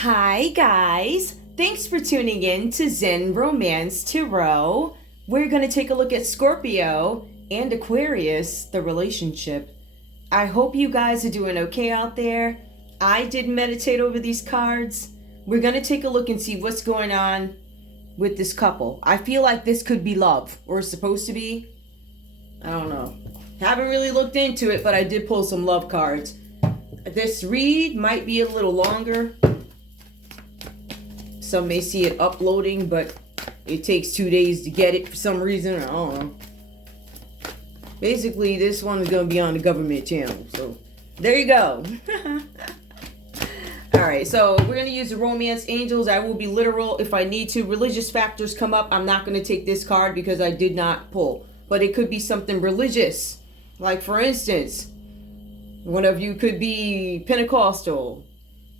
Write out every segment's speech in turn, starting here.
Hi guys, thanks for tuning in to Zen Romance Tarot. We're going to take a look at Scorpio and Aquarius, the relationship. I hope you guys are doing okay out there. I did meditate over these cards. We're going to take a look and see what's going on with this couple. I feel like this could be love, or it's supposed to be. I don't know. Haven't really looked into it, but I did pull some love cards. This read might be a little longer. Some may see it uploading, but it takes 2 days to get it for some reason. I don't know. Basically, this one is going to be on the government channel. So, there you go. Alright, so we're going to use the Romance Angels. I will be literal if I need to. Religious factors come up. I'm not going to take this card because I did not pull. But it could be something religious. Like, for instance, one of you could be Pentecostal.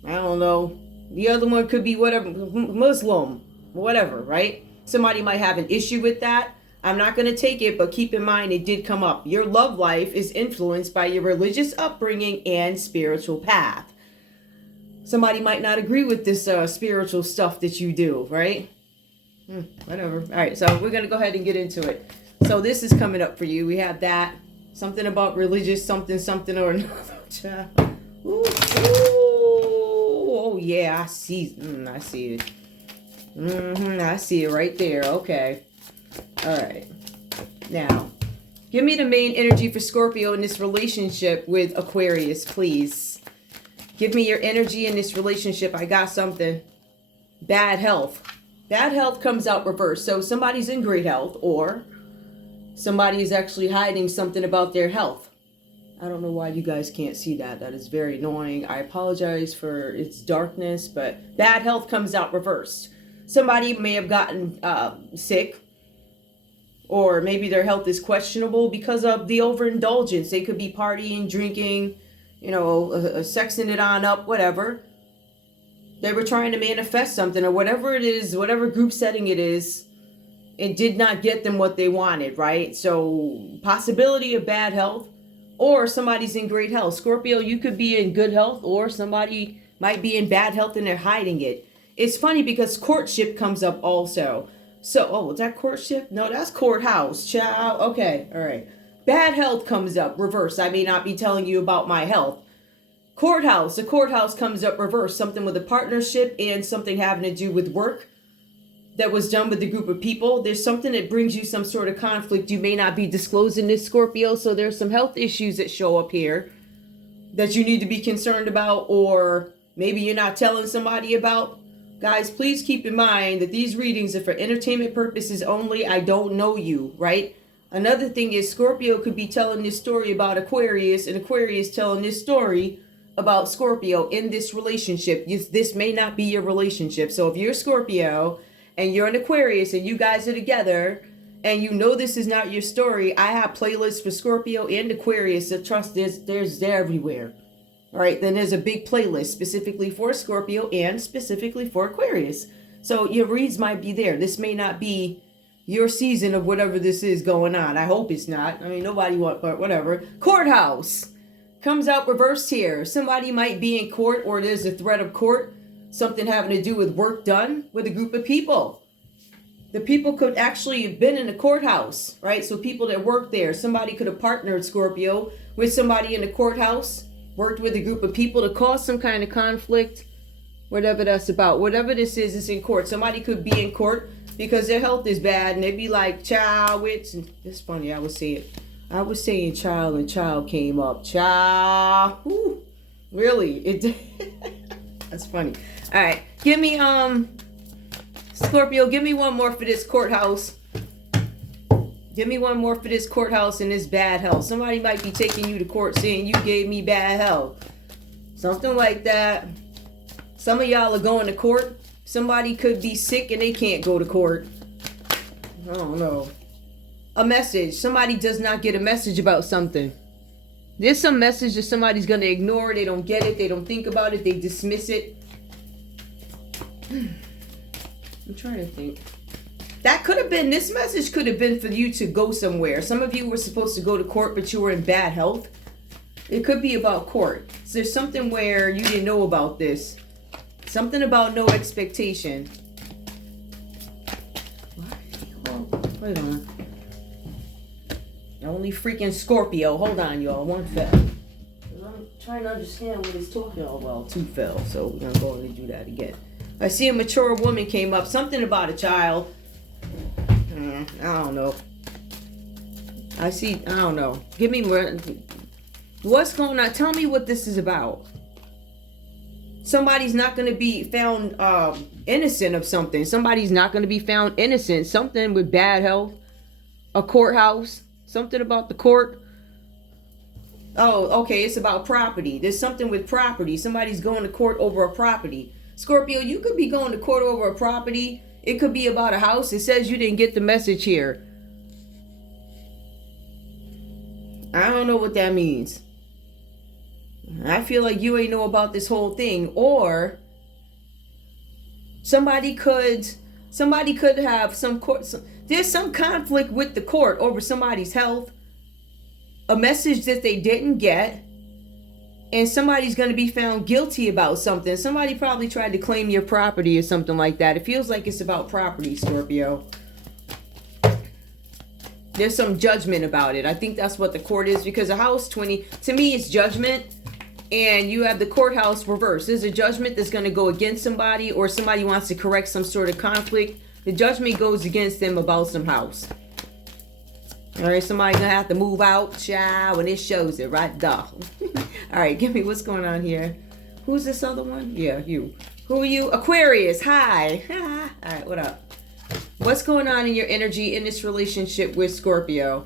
I don't know. The other one could be whatever, Muslim, whatever, right? Somebody might have an issue with that. I'm not going to take it, but keep in mind it did come up. Your love life is influenced by your religious upbringing and spiritual path. Somebody might not agree with this spiritual stuff that you do, right? Whatever. All right, so we're going to go ahead and get into it. So this is coming up for you. We have that. Something about religious something or another. Ooh, ooh. Oh yeah, I see. I see it. I see it right there. Okay. All right. Now, give me the main energy for Scorpio in this relationship with Aquarius, please. Give me your energy in this relationship. I got something. Bad health. Bad health comes out reversed. So somebody's in great health, or somebody is actually hiding something about their health. I don't know why you guys can't see that. That is very annoying. I apologize for its darkness, but bad health comes out reversed. Somebody may have gotten sick, or maybe their health is questionable because of the overindulgence. They could be partying, drinking, sexing it on up, whatever. They were trying to manifest something, or whatever it is, whatever group setting it is. It did not get them what they wanted, right? So, possibility of bad health. Or somebody's in great health. Scorpio, you could be in good health, or somebody might be in bad health and they're hiding it. It's funny because courtship comes up also. So, is that courtship? No, that's courthouse. Ciao. Okay, all right. Bad health comes up reverse. I may not be telling you about my health. Courthouse. The courthouse comes up reverse. Something with a partnership and something having to do with work that was done with a group of people. There's something that brings you some sort of conflict. You may not be disclosing this, Scorpio, so there's some health issues that show up here that you need to be concerned about, or maybe you're not telling somebody about. Guys, please keep in mind that these readings are for entertainment purposes only. I don't know you, right? Another thing is Scorpio could be telling this story about Aquarius, and Aquarius telling this story about Scorpio in this relationship. This may not be your relationship. So if you're Scorpio and you're an Aquarius and you guys are together and you know this is not your story, I have playlists for Scorpio and Aquarius. So trust they're everywhere. All right, then there's a big playlist specifically for Scorpio and specifically for Aquarius. So your reads might be there. This may not be your season of whatever this is going on. I hope it's not. I mean, nobody wants, but whatever. Courthouse comes out reversed here. Somebody might be in court, or there's a threat of court. Something having to do with work done with a group of people. The people could actually have been in the courthouse, right? So people that work there, somebody could have partnered, Scorpio, with somebody in the courthouse, worked with a group of people to cause some kind of conflict, whatever that's about. Whatever this is, it's in court. Somebody could be in court because their health is bad, and they'd be like, child, it's funny, I was saying child, and child came up. Child, whew, really, it that's funny. All right, give me, Scorpio, give me one more for this courthouse. Give me one more for this courthouse and this bad health. Somebody might be taking you to court saying you gave me bad health. Something like that. Some of y'all are going to court. Somebody could be sick and they can't go to court. I don't know. A message. Somebody does not get a message about something. There's some message that somebody's going to ignore. They don't get it. They don't think about it. They dismiss it. I'm trying to think. That could have been, this message could have been for you to go somewhere. Some of you were supposed to go to court, but you were in bad health. It could be about court. So there's something where you didn't know about this. Something about no expectation. Wait on. Only freaking Scorpio. Hold on, y'all. One fell. I'm trying to understand what he's talking about. Well, two fell, so we're gonna go and do that again. I see a mature woman came up. Something about a child. I don't know. I don't know. Give me more. What's going on? Tell me what this is about. Somebody's not going to be found innocent of something. Somebody's not going to be found innocent. Something with bad health. A courthouse. Something about the court. Oh, okay. It's about property. There's something with property. Somebody's going to court over a property. Scorpio, you could be going to court over a property. It could be about a house. It says you didn't get the message here. I don't know what that means. I feel like you ain't know about this whole thing. Or somebody could have some court. There's some conflict with the court over somebody's health. A message that they didn't get. And somebody's going to be found guilty about something. Somebody probably tried to claim your property or something like that. It feels like it's about property, Scorpio. There's some judgment about it. I think that's what the court is, because a house 20, to me, it's judgment. And you have the courthouse reverse. There's a judgment that's going to go against somebody, or somebody wants to correct some sort of conflict. The judgment goes against them about some house. All right, somebody's going to have to move out, child, and it shows it right there. All right, give me what's going on here. Who's this other one? Yeah, you. Who are you? Aquarius. Hi. All right, what up? What's going on in your energy in this relationship with Scorpio?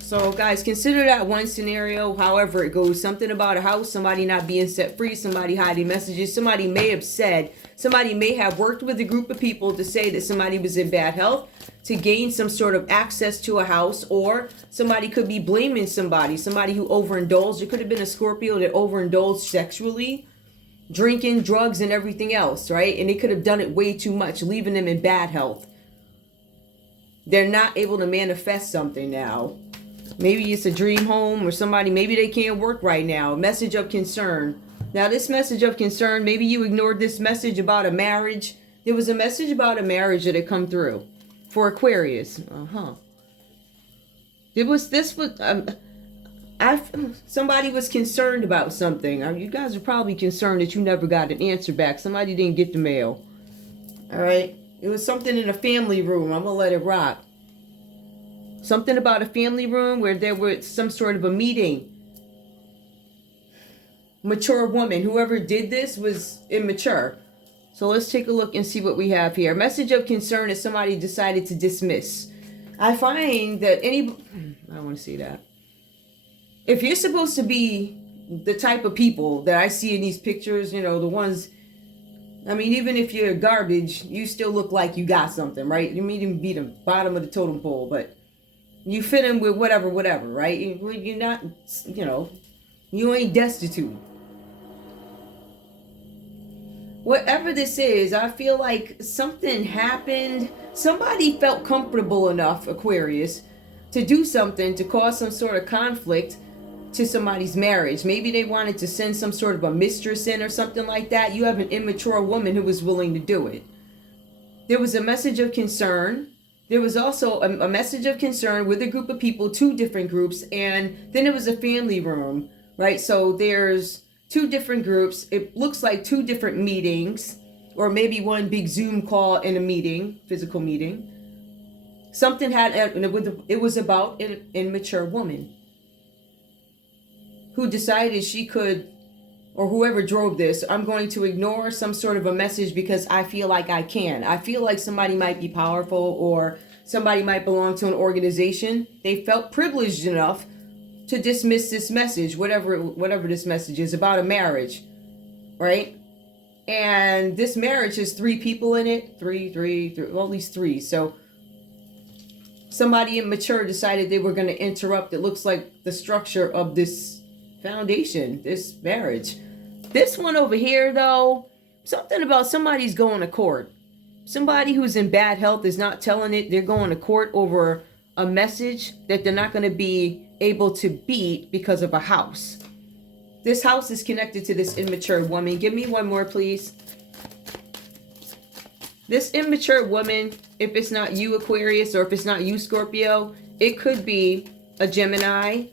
So, guys, consider that one scenario, however it goes. Something about a house, somebody not being set free, somebody hiding messages, somebody may have said, somebody may have worked with a group of people to say that somebody was in bad health to gain some sort of access to a house, or somebody could be blaming somebody who overindulged. It could have been a Scorpio that overindulged sexually, drinking, drugs, and everything else, right? And they could have done it way too much, leaving them in bad health. They're not able to manifest something now. Maybe it's a dream home, or somebody, maybe they can't work right now. Message of concern. Now, this message of concern, maybe you ignored this message about a marriage. There was a message about a marriage that had come through for Aquarius. Somebody was concerned about something. You guys are probably concerned that you never got an answer back. Somebody didn't get the mail. All right. It was something in a family room. I'm going to let it rock. Something about a family room where there was some sort of a meeting. Mature woman. Whoever did this was immature. So let's take a look and see what we have here. Message of concern is somebody decided to dismiss. I find that I don't want to see that. If you're supposed to be the type of people that I see in these pictures, you know, the ones, I mean, even if you're garbage, you still look like you got something, right? You may even be the bottom of the totem pole, but you fit in with whatever, right? You're not, you know, you ain't destitute. Whatever this is, I feel like something happened. Somebody felt comfortable enough, Aquarius, to do something to cause some sort of conflict to somebody's marriage. Maybe they wanted to send some sort of a mistress in or something like that. You have an immature woman who was willing to do it. There was a message of concern. There was also a message of concern with a group of people, two different groups, and then it was a family room, right? So there's two different groups. It looks like two different meetings, or maybe one big Zoom call in a meeting, physical meeting. Something it was about an immature woman who decided she could, or whoever drove this, I'm going to ignore some sort of a message because I feel like I can. I feel like somebody might be powerful, or somebody might belong to an organization. They felt privileged enough to dismiss this message, whatever this message is, about a marriage, right? And this marriage has three people in it, three, well, at least three. So somebody immature decided they were going to interrupt. It looks like the structure of this foundation, this marriage. This one over here, though, something about somebody's going to court. Somebody who's in bad health is not telling it. They're going to court over a message that they're not going to be able to beat because of a house. This house is connected to this immature woman. Give me one more, please. This immature woman, if it's not you, Aquarius, or if it's not you, Scorpio, it could be a Gemini,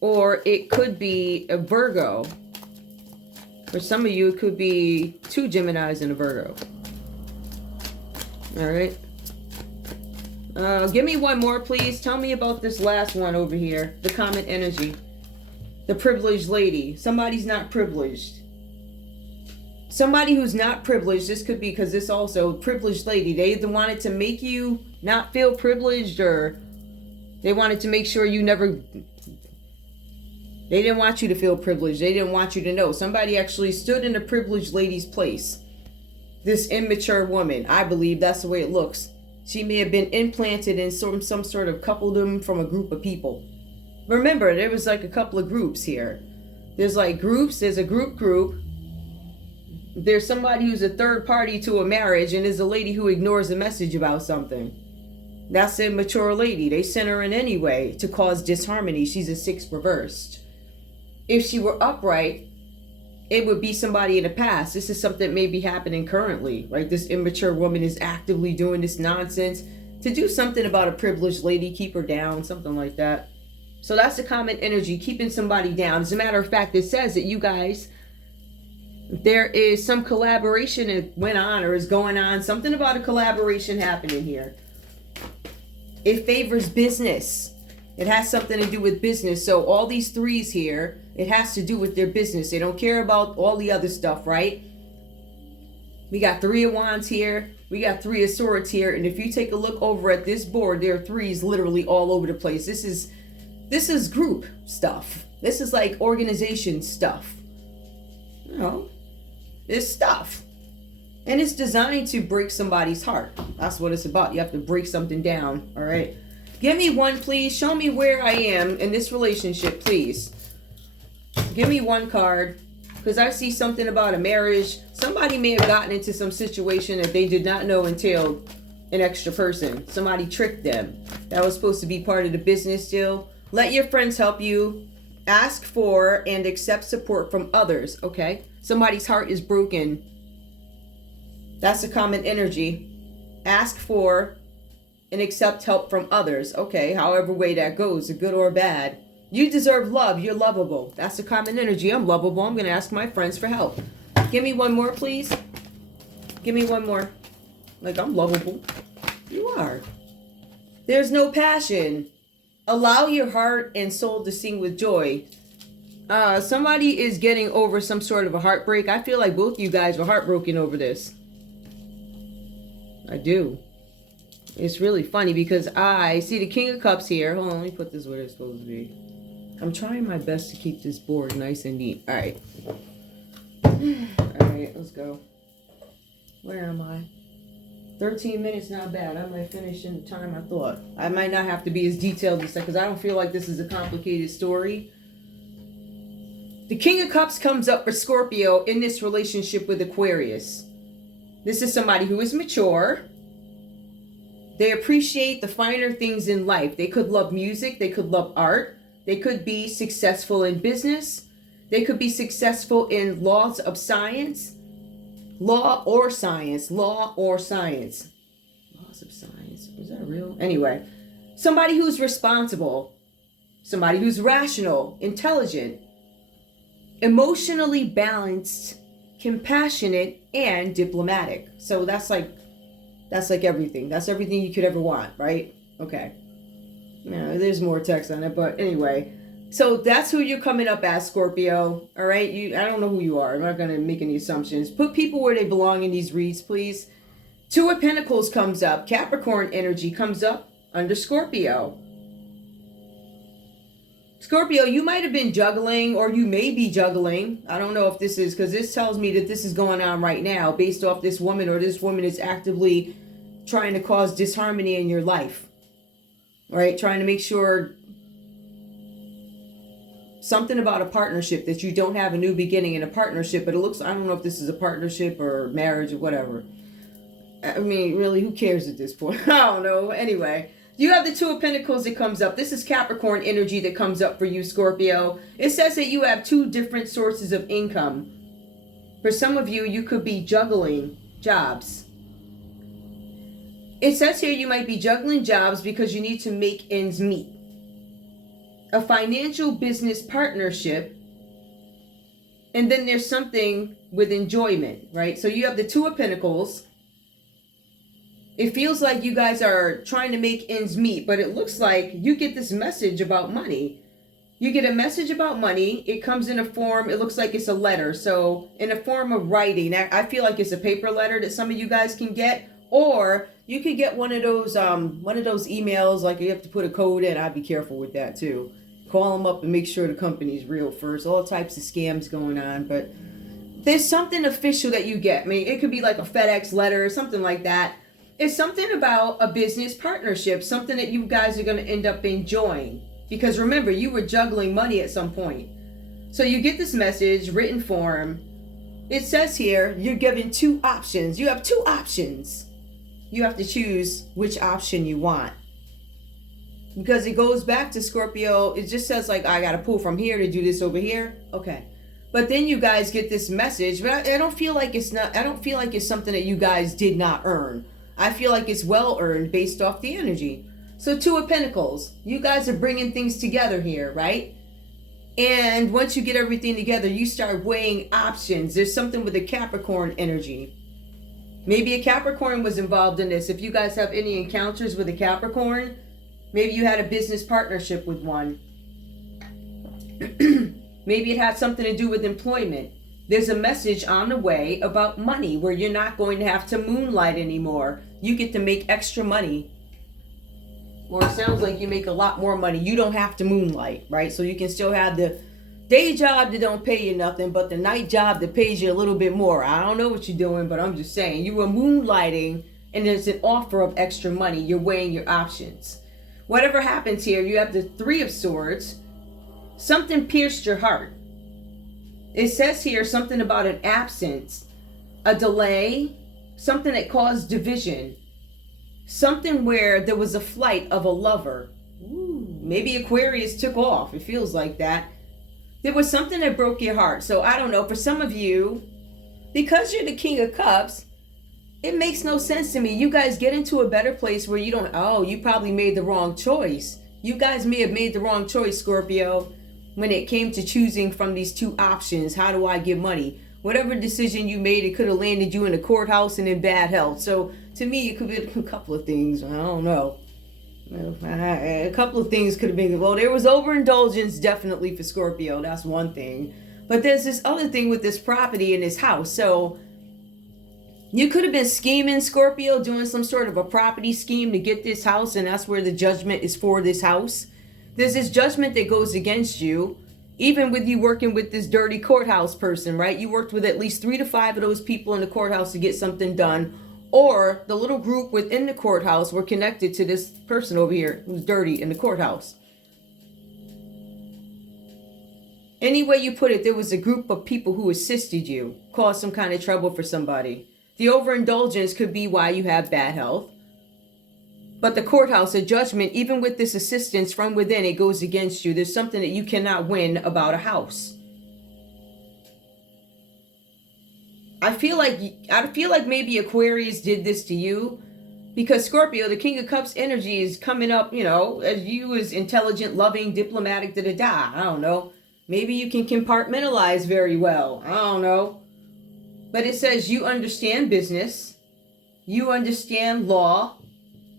or it could be a Virgo. For some of you, it could be 2 Geminis and a Virgo. All right. Give me one more, please. Tell me about this last one over here. The common energy. The privileged lady. Somebody's not privileged. Somebody who's not privileged. This could be because this also privileged lady. They either wanted to make you not feel privileged, or they wanted to make sure you never... They didn't want you to feel privileged. They didn't want you to know. Somebody actually stood in a privileged lady's place. This immature woman. I believe that's the way it looks. She may have been implanted in some sort of coupledom from a group of people. Remember, there was like a couple of groups here. There's like groups. There's a group. There's somebody who's a third party to a marriage, and there's a lady who ignores a message about something. That's the immature lady. They sent her in anyway to cause disharmony. She's a 6 reversed. If she were upright, it would be somebody in the past. This is something that may be happening currently, right? This immature woman is actively doing this nonsense to do something about a privileged lady, keep her down, something like that. So that's the common energy, keeping somebody down. As a matter of fact, it says that you guys, there is some collaboration that went on or is going on. Something about a collaboration happening here. It favors business. It has something to do with business. So all these 3s here, it has to do with their business. They don't care about all the other stuff, right? We got 3 of Wands here. We got 3 of Swords here. And if you take a look over at this board, there are 3s literally all over the place. This is group stuff. This is like organization stuff. You know, it's stuff. And it's designed to break somebody's heart. That's what it's about. You have to break something down, all right? Give me one, please. Show me where I am in this relationship, please. Give me one card, because I see something about a marriage. Somebody may have gotten into some situation that they did not know entailed an extra person. Somebody tricked them. That was supposed to be part of the business deal. Let your friends help you. Ask for and accept support from others, okay? Somebody's heart is broken. That's a common energy. Ask for and accept help from others, okay? However way that goes, good or bad. You deserve love. You're lovable. That's a common energy. I'm lovable. I'm going to ask my friends for help. Give me one more, please. Give me one more. Like, I'm lovable. You are. There's no passion. Allow your heart and soul to sing with joy. Somebody is getting over some sort of a heartbreak. I feel like both you guys were heartbroken over this. I do. It's really funny because I see the King of Cups here. Hold on, let me put this where it's supposed to be. I'm trying my best to keep this board nice and neat. All right. All right, let's go. Where am I? 13 minutes, not bad. I might finish in the time I thought. I might not have to be as detailed as that because I don't feel like this is a complicated story. The King of Cups comes up for Scorpio in this relationship with Aquarius. This is somebody who is mature. They appreciate the finer things in life. They could love music. They could love art. They could be successful in business. They could be successful in laws of science. Law or science. Law or science. Laws of science. Is that real? Anyway. Somebody who's responsible. Somebody who's rational, intelligent, emotionally balanced, compassionate, and diplomatic. So that's like everything. That's everything you could ever want, right? Okay. No, there's more text on it, but anyway. So that's who you're coming up as, Scorpio. All right? I don't know who you are. I'm not going to make any assumptions. Put people where they belong in these reads, please. 2 of Pentacles comes up. Capricorn energy comes up under Scorpio. Scorpio, you might have been juggling, or you may be juggling. I don't know if this is, because this tells me that this is going on right now based off this woman, or this woman is actively trying to cause disharmony in your life. Right? Trying to make sure something about a partnership, that you don't have a new beginning in a partnership, but it looks, I don't know if this is a partnership or marriage or whatever. I mean, really, who cares at this point? I don't know. Anyway, You have the Two of Pentacles that comes up. This is Capricorn energy that comes up for you, Scorpio. It says that you have two different sources of income. For some of you, you could be juggling jobs. It says here you might be juggling jobs because you need to make ends meet. A financial business partnership. And then there's something with enjoyment, right? So you have the Two of Pentacles. It feels like you guys are trying to make ends meet, but it looks like you get this message about money. You get a message about money. It comes in a form, it looks like it's a letter. So in a form of writing, I feel like it's a paper letter that some of you guys can get, or you could get one of those emails, like you have to put a code in. I'd be careful with that too. Call them up and make sure the company's real first. All types of scams going on, but there's something official that you get. I mean, it could be like a FedEx letter or something like that. It's something about a business partnership, something that you guys are going to end up enjoying. Because remember, you were juggling money at some point. So you get this message, written form. It says here, you're given two options. You have two options. You have to choose which option you want. Because it goes back to Scorpio. It just says like, I got to pull from here to do this over here. Okay. But then you guys get this message. But I don't feel like it's not, I don't feel like it's something that you guys did not earn. I feel like it's well earned based off the energy. So Two of Pentacles, you guys are bringing things together here, right? And once you get everything together, you start weighing options. There's something with the Capricorn energy. Maybe a Capricorn was involved in this. If you guys have any encounters with a Capricorn, maybe you had a business partnership with one. Maybe it had something to do with employment. There's a message on the way about money where you're not going to have to moonlight anymore. You get to make extra money. Or it sounds like you make a lot more money. You don't have to moonlight, right? So you can still have the day job that don't pay you nothing, but the night job that pays you a little bit more. I don't know what you're doing, but I'm just saying. You were moonlighting and there's an offer of extra money. You're weighing your options. Whatever happens here, you have the Three of Swords. Something pierced your heart. It says here something about an absence, a delay, something that caused division. Something where there was a flight of a lover. Ooh, maybe Aquarius took off. It feels like that. There was something that broke your heart. So I don't know. For some of you, because you're the King of Cups, it makes no sense to me. You guys get into a better place where you don't, oh, you probably made the wrong choice. You guys may have made the wrong choice, Scorpio, when it came to choosing from these two options. How do I get money? Whatever decision you made, it could have landed you in the courthouse and in bad health. So to me, it could be a couple of things. I don't know. A couple of things could have been, well, there was overindulgence definitely for Scorpio. That's one thing. But there's this other thing with this property in this house. So you could have been scheming, Scorpio, doing some sort of a property scheme to get this house. And that's where the judgment is for this house. There's this judgment that goes against you. Even with you working with this dirty courthouse person, right? You worked with at least 3 to 5 of those people in the courthouse to get something done. Or the little group within the courthouse were connected to this person over here who's dirty in the courthouse. Any way you put it, there was a group of people who assisted you, caused some kind of trouble for somebody. The overindulgence could be why you have bad health. But the courthouse, a judgment, even with this assistance from within, it goes against you. There's something that you cannot win about a house. I feel like maybe Aquarius did this to you because Scorpio, the King of Cups energy is coming up, you know, as you as intelligent, loving, diplomatic, da-da-da. I don't know. Maybe you can compartmentalize very well. I don't know. But it says you understand business. You understand law.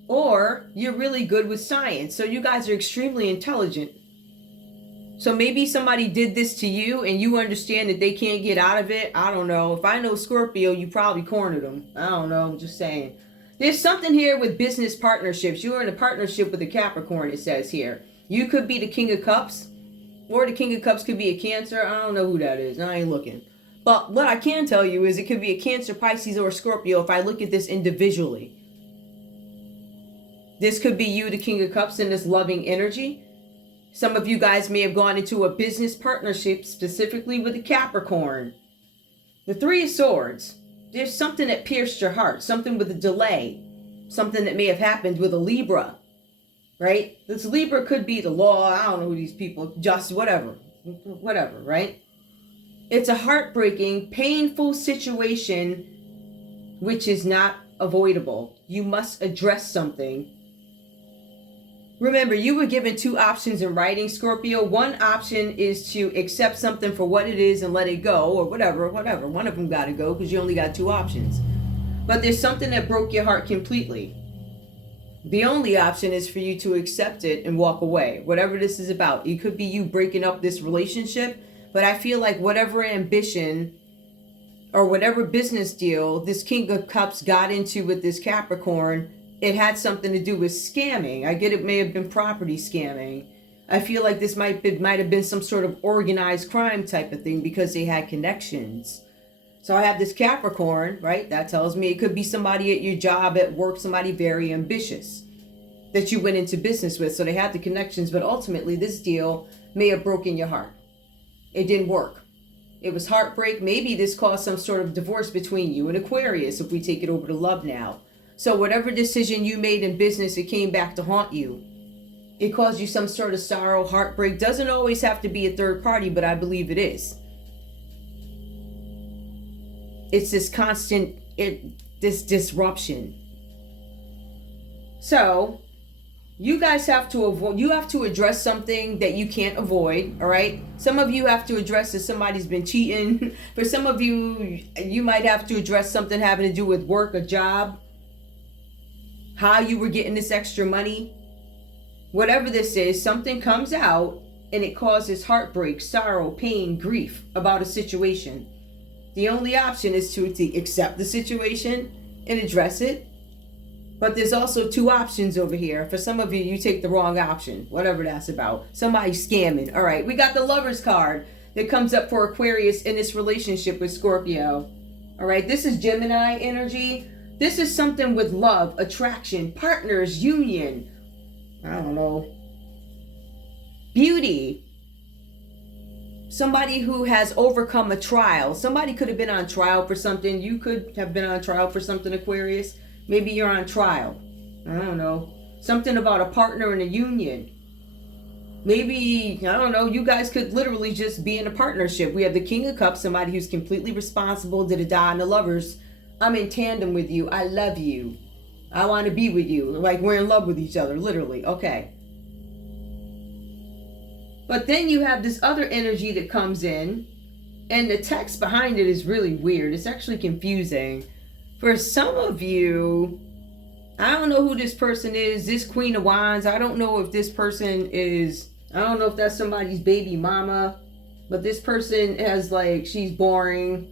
Or you're really good with science. So you guys are extremely intelligent. So maybe somebody did this to you and you understand that they can't get out of it. I don't know. If I know Scorpio, you probably cornered them. I don't know. I'm just saying. There's something here with business partnerships. You're in a partnership with a Capricorn, it says here. You could be the King of Cups. Or the King of Cups could be a Cancer. I don't know who that is. I ain't looking. But what I can tell you is it could be a Cancer, Pisces, or Scorpio if I look at this individually. This could be you, the King of Cups, in this loving energy. Some of you guys may have gone into a business partnership specifically with a Capricorn. The Three of Swords. There's something that pierced your heart. Something with a delay. Something that may have happened with a Libra. right? This Libra could be the law. I don't know who these people, just whatever, right? It's a heartbreaking, painful situation which is not avoidable. You must address something. Remember, you were given two options in writing, Scorpio. One option is to accept something for what it is and let it go, or whatever. One of them got to go because you only got two options. But there's something that broke your heart completely. The only option is for you to accept it and walk away. Whatever this is about. It could be you breaking up this relationship, but I feel like whatever ambition or whatever business deal this King of Cups got into with this Capricorn, it had something to do with scamming. I get it may have been property scamming. I feel like this might have been some sort of organized crime type of thing because they had connections. So I have this Capricorn, right? That tells me it could be somebody at your job, at work, somebody very ambitious that you went into business with. So they had the connections, but ultimately this deal may have broken your heart. It didn't work. It was heartbreak. Maybe this caused some sort of divorce between you and Aquarius, if we take it over to love now. So whatever decision you made in business, it came back to haunt you. It caused you some sort of sorrow, heartbreak. Doesn't always have to be a third party, but I believe it is. It's this constant, this disruption. So you guys have to avoid, you have to address something that you can't avoid, all right? Some of you have to address that somebody's been cheating. For some of you, you might have to address something having to do with work, a job, how you were getting this extra money. Whatever this is, something comes out and it causes heartbreak, sorrow, pain, grief about a situation. The only option is to accept the situation and address it. But there's also two options over here. For some of you, you take the wrong option, whatever that's about. Somebody's scamming. All right, we got the Lover's card that comes up for Aquarius in this relationship with Scorpio. All right, this is Gemini energy. This is something with love, attraction, partners, union. I don't know. Beauty. Somebody who has overcome a trial. Somebody could have been on trial for something. You could have been on trial for something, Aquarius. Maybe you're on trial. I don't know. Something about a partner in a union. Maybe, I don't know, you guys could literally just be in a partnership. We have the King of Cups, somebody who's completely responsible, did a die in the Lovers. I'm in tandem with you. I love you. I want to be with you. Like we're in love with each other, literally. Okay. But then you have this other energy that comes in, and the text behind it is really weird. It's actually confusing. For some of you, I don't know who this person is. This Queen of Wands, I don't know if this person is, I don't know if that's somebody's baby mama, but this person has like, she's boring.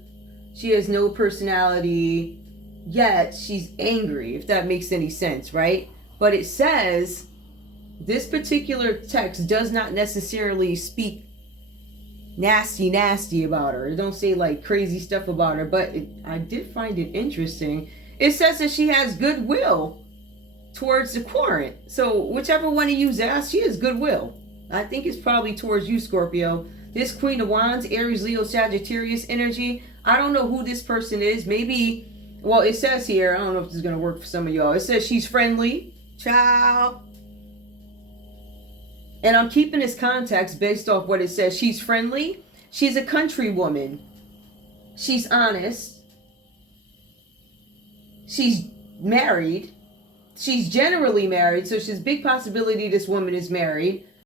She has no personality, yet she's angry, if that makes any sense, right? But it says, this particular text does not necessarily speak nasty about her. It don't say like crazy stuff about her, but I did find it interesting. It says that she has goodwill towards the Quarant. So whichever one of you asked, she has goodwill. I think it's probably towards you, Scorpio. This Queen of Wands, Aries, Leo, Sagittarius energy. I don't know who this person is. Maybe, well, it says here, I don't know if this is going to work for some of y'all. It says she's friendly. Ciao. And I'm keeping this context based off what it says. She's friendly. She's a country woman. She's honest. She's married. She's generally married. So there's a big possibility this woman is married.